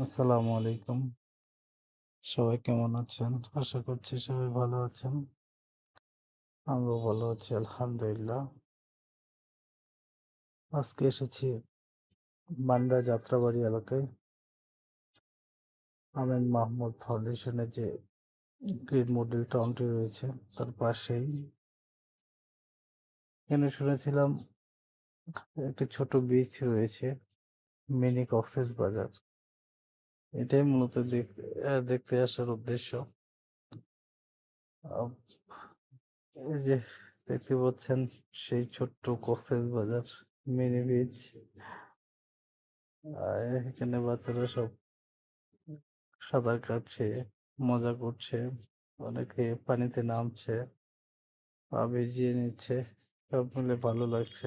আসসালামু আলাইকুম। সবাই কেমন আছেন? আশা করছি সবাই ভালো আছেন। আমরাও ভালো আছি, আলহামদুলিল্লাহ। আজকে এসেছি বান্ডা যাত্রাবাড়ি এলাকায়। আমিন মাহমুদ ফাউন্ডেশনের যে গ্রিন মডেল টাউনটি রয়েছে, তার পাশেই। এখানে শুনেছিলাম একটি ছোট বিচ রয়েছে মিনি কক্সেস বাজার। এটাই মূলত দেখতে আসার উদ্দেশ্য। এই যে দেখতে পাচ্ছেন সেই ছোট্ট কক্সেস বাজার, মিনি বিচ। এখানে বাচ্চারা সব সাঁতার কাটছে, মজা করছে, অনেকে পানিতে নামছে, পা ভিজিয়ে নিচ্ছে, সব মিলে ভালো লাগছে।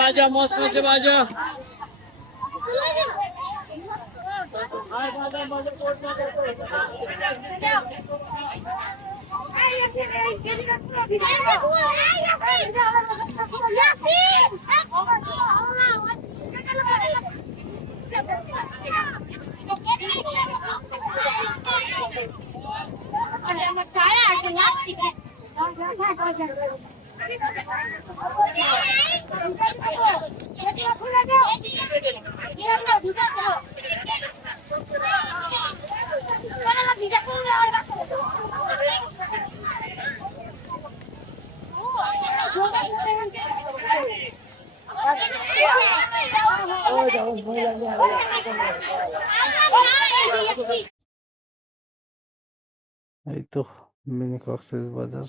বাজা মস্ত হচ্ছে বাজা আয় বাজা বাজা কোট বাজা এই তো মিনি কক্সেস বাজার।